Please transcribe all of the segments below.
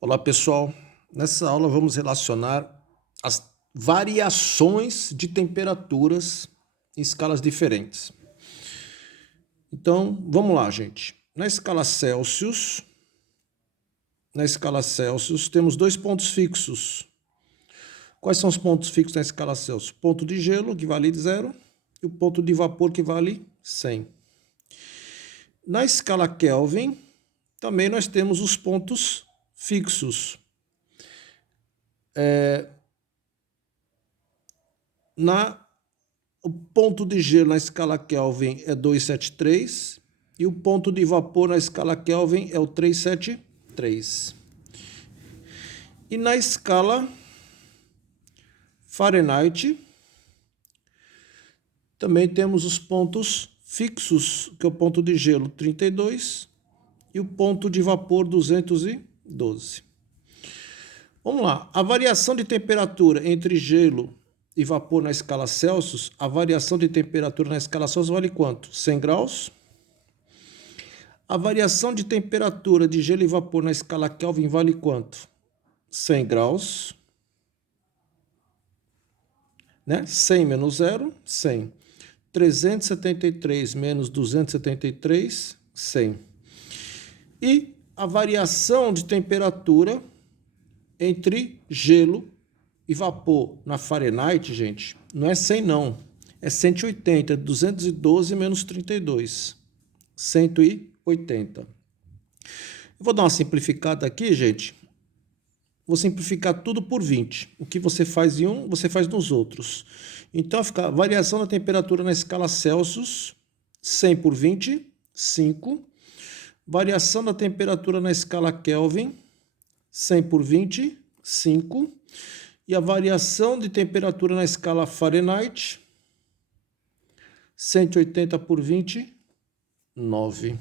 Olá, pessoal. Nessa aula vamos relacionar as variações de temperaturas em escalas diferentes. Então, vamos lá, gente. Na escala Celsius, temos dois pontos fixos. Quais são os pontos fixos na escala Celsius? Ponto de gelo, que vale 0, e o ponto de vapor, que vale 100. Na escala Kelvin, também nós temos os pontos fixos. O ponto de gelo na escala Kelvin é 273 e o ponto de vapor na escala Kelvin é o 373. E na escala Fahrenheit também temos os pontos fixos, que é o ponto de gelo 32 e o ponto de vapor 212. Vamos lá, a variação de temperatura entre gelo e vapor na escala Celsius, a variação de temperatura na escala Celsius vale quanto? 100 graus. A variação de temperatura de gelo e vapor na escala Kelvin vale quanto? 100 graus. Né? 100 menos 0, 100. 373 menos 273, 100. E a variação de temperatura entre gelo e vapor na Fahrenheit, gente, não é 100 não, é 180, 212 menos 32, 180. Eu vou dar uma simplificada aqui, gente. Vou simplificar tudo por 20. O que você faz em um, você faz nos outros. Então, fica a variação da temperatura na escala Celsius, 100 por 20, 5. Variação da temperatura na escala Kelvin, 100 por 20, 5. E a variação de temperatura na escala Fahrenheit, 180 por 20, 9.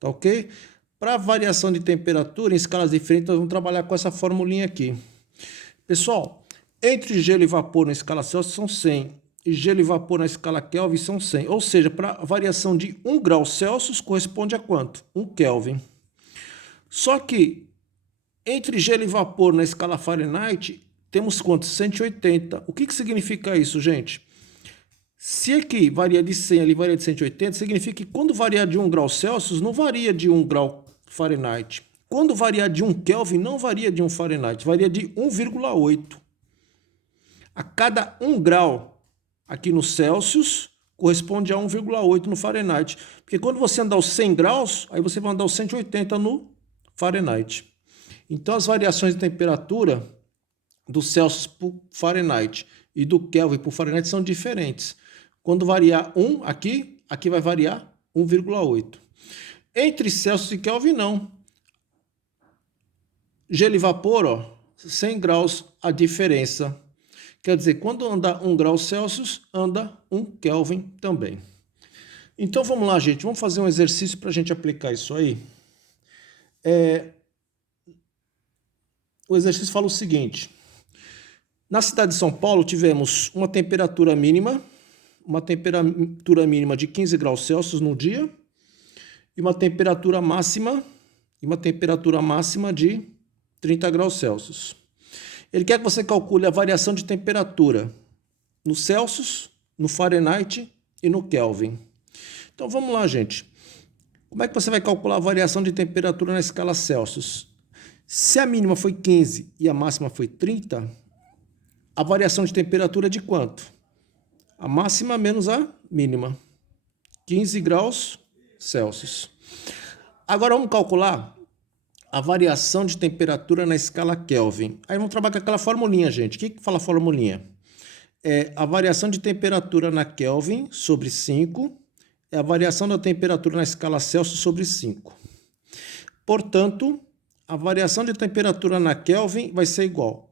Tá ok? Para variação de temperatura em escalas diferentes, nós vamos trabalhar com essa formulinha aqui. Pessoal, entre gelo e vapor na escala Celsius são 100 e gelo e vapor na escala Kelvin são 100. Ou seja, para a variação de 1 grau Celsius corresponde a quanto? 1 Kelvin. Só que entre gelo e vapor na escala Fahrenheit temos quanto? 180. O que significa isso, gente? Se aqui varia de 100, ali varia de 180, significa que quando variar de 1 grau Celsius, não varia de 1 grau Fahrenheit. Quando variar de 1 Kelvin, não varia de 1 Fahrenheit, varia de 1,8. A cada 1 grau aqui no Celsius, corresponde a 1,8 no Fahrenheit. Porque quando você andar os 100 graus, aí você vai andar os 180 no Fahrenheit. Então, as variações de temperatura do Celsius por Fahrenheit e do Kelvin por Fahrenheit são diferentes. Quando variar 1 aqui vai variar 1,8. Entre Celsius e Kelvin, não. Gelo e vapor, ó, 100 graus a diferença. Quer dizer, quando anda 1 grau Celsius, anda 1 Kelvin também. Então, vamos lá, gente. Vamos fazer um exercício para a gente aplicar isso aí. O exercício fala o seguinte. Na cidade de São Paulo, tivemos uma temperatura mínima de 15 graus Celsius no dia e uma temperatura máxima de 30 graus Celsius. Ele quer que você calcule a variação de temperatura no Celsius, no Fahrenheit e no Kelvin. Então vamos lá, gente. Como é que você vai calcular a variação de temperatura na escala Celsius? Se a mínima foi 15 e a máxima foi 30, a variação de temperatura é de quanto? A máxima menos a mínima. 15 graus Celsius. Agora vamos calcular a variação de temperatura na escala Kelvin. Aí vamos trabalhar com aquela formulinha, gente. O que fala a formulinha? É a variação de temperatura na Kelvin sobre 5 é a variação da temperatura na escala Celsius sobre 5. Portanto, a variação de temperatura na Kelvin vai ser igual.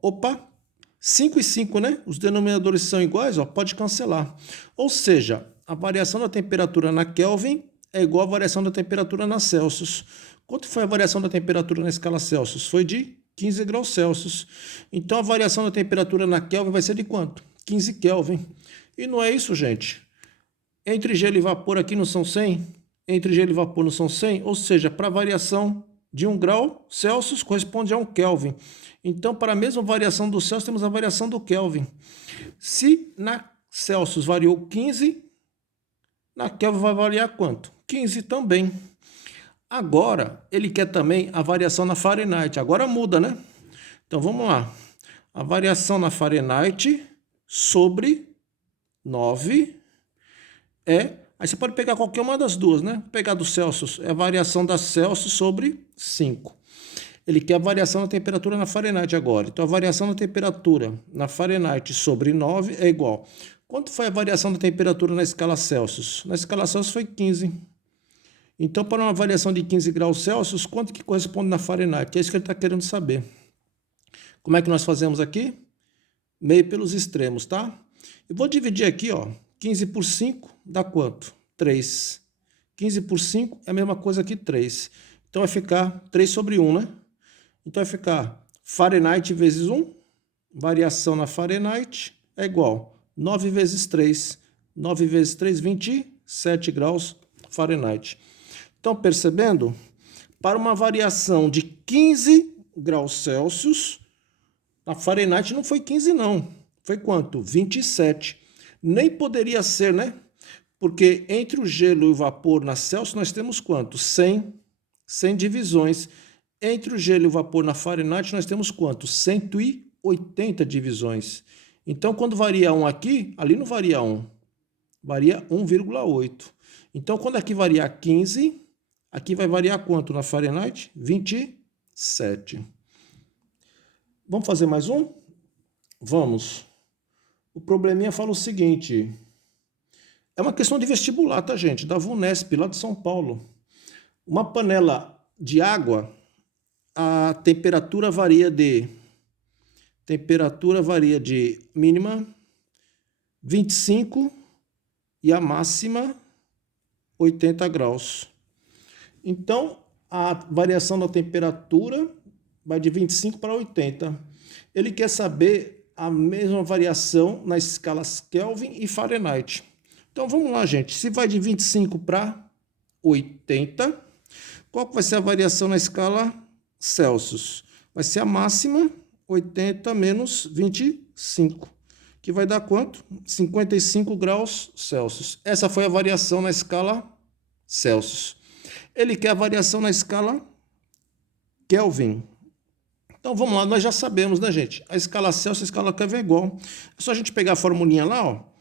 5 e 5, né? Os denominadores são iguais, ó, pode cancelar. Ou seja, a variação da temperatura na Kelvin é igual à variação da temperatura na Celsius. Quanto foi a variação da temperatura na escala Celsius? Foi de 15 graus Celsius. Então, a variação da temperatura na Kelvin vai ser de quanto? 15 Kelvin. E não é isso, gente. Entre gelo e vapor aqui não são 100? Entre gelo e vapor não são 100? Ou seja, para a variação de 1 grau Celsius corresponde a 1 Kelvin. Então, para a mesma variação do Celsius, temos a variação do Kelvin. Se na Celsius variou 15, na Kelvin vai variar quanto? 15 também. Agora, ele quer também a variação na Fahrenheit. Agora muda, né? Então, vamos lá. A variação na Fahrenheit sobre 9 é... Aí você pode pegar qualquer uma das duas, né? Pegar do Celsius, é a variação da Celsius sobre 5. Ele quer a variação da temperatura na Fahrenheit agora. Então, a variação da temperatura na Fahrenheit sobre 9 é igual. Quanto foi a variação da temperatura na escala Celsius? Na escala Celsius foi 15. Então, para uma variação de 15 graus Celsius, quanto que corresponde na Fahrenheit? É isso que ele está querendo saber. Como é que nós fazemos aqui? Meio pelos extremos, tá? Eu vou dividir aqui, ó, 15 por 5 dá quanto? 3. 15 por 5 é a mesma coisa que 3. Então, vai ficar 3 sobre 1, né? Então, vai ficar Fahrenheit vezes 1, variação na Fahrenheit é igual 9 vezes 3. 9 vezes 3, 27 graus Fahrenheit. Então, percebendo? Para uma variação de 15 graus Celsius, a Fahrenheit não foi 15 não. Foi quanto? 27. Nem poderia ser, né? Porque entre o gelo e o vapor na Celsius nós temos quanto? 100 divisões. Entre o gelo e o vapor na Fahrenheit nós temos quanto? 180 divisões. Então, quando varia 1 aqui, ali não varia 1. Varia 1,8. Então, quando aqui variar 15, aqui vai variar quanto na Fahrenheit? 27. Vamos fazer mais um? Vamos. O probleminha fala o seguinte. É uma questão de vestibular, tá, gente? Da VUNESP, lá de São Paulo. Uma panela de água, a temperatura varia de mínima 25 e a máxima 80 graus. Então, a variação da temperatura vai de 25 para 80. Ele quer saber a mesma variação nas escalas Kelvin e Fahrenheit. Então, vamos lá, gente. Se vai de 25 para 80, qual vai ser a variação na escala Celsius? Vai ser a máxima 80 menos 25, que vai dar quanto? 55 graus Celsius. Essa foi a variação na escala Celsius. Ele quer a variação na escala Kelvin. Então, vamos lá, nós já sabemos, né, gente? A escala Celsius e a escala Kelvin é igual. É só a gente pegar a formulinha lá, ó.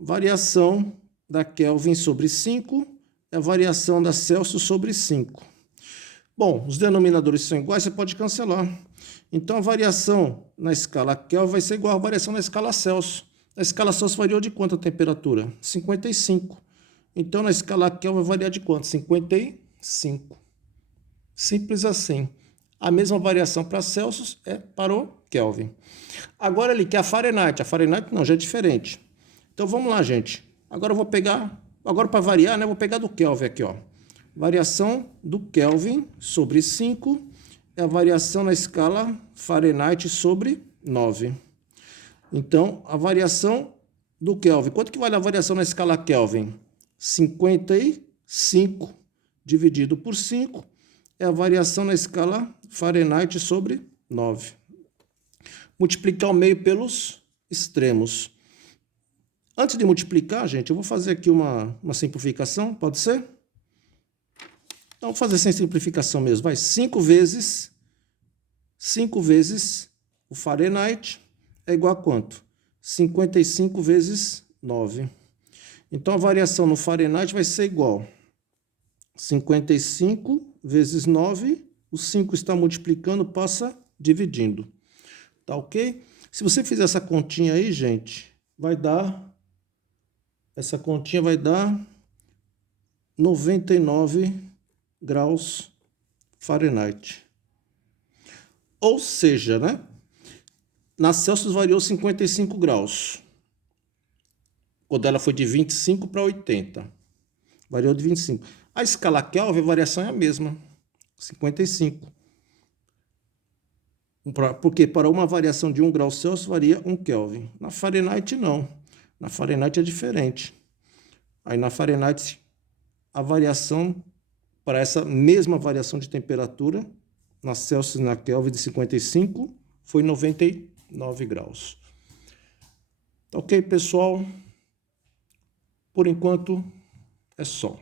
Variação da Kelvin sobre 5 é a variação da Celsius sobre 5. Bom, os denominadores são iguais, você pode cancelar. Então, a variação na escala Kelvin vai ser igual à variação na escala Celsius. Na escala Celsius variou de quanto a temperatura? 55. Então, na escala Kelvin vai variar de quanto? 55. Simples assim. A mesma variação para Celsius é para o Kelvin. Agora ele quer a Fahrenheit. A Fahrenheit não, já é diferente. Então vamos lá, gente. Agora eu vou pegar, agora para variar, né? Vou pegar do Kelvin aqui, ó. Variação do Kelvin sobre 5 é a variação na escala Fahrenheit sobre 9. Então, a variação do Kelvin. Quanto que vale a variação na escala Kelvin? 55 dividido por 5 é a variação na escala Fahrenheit sobre 9. Multiplicar o meio pelos extremos. Antes de multiplicar, gente, eu vou fazer aqui uma simplificação, pode ser? Então, vou fazer sem simplificação mesmo. Vai 5 vezes o Fahrenheit é igual a quanto? 55 vezes 9. Então, a variação no Fahrenheit vai ser igual 55 vezes 9, o 5 está multiplicando, passa dividindo. Tá ok? Se você fizer essa continha aí, gente, vai dar... Essa continha vai dar 99 graus Fahrenheit. Ou seja, né? Na Celsius variou 55 graus. Quando ela foi de 25 para 80. Variou de 25. A escala Kelvin, a variação é a mesma. 55. Porque para uma variação de 1 grau Celsius varia 1 Kelvin. Na Fahrenheit, não. Na Fahrenheit é diferente. Aí na Fahrenheit, a variação para essa mesma variação de temperatura, na Celsius e na Kelvin de 55, foi 99 graus. Tá ok, pessoal? Por enquanto, é só.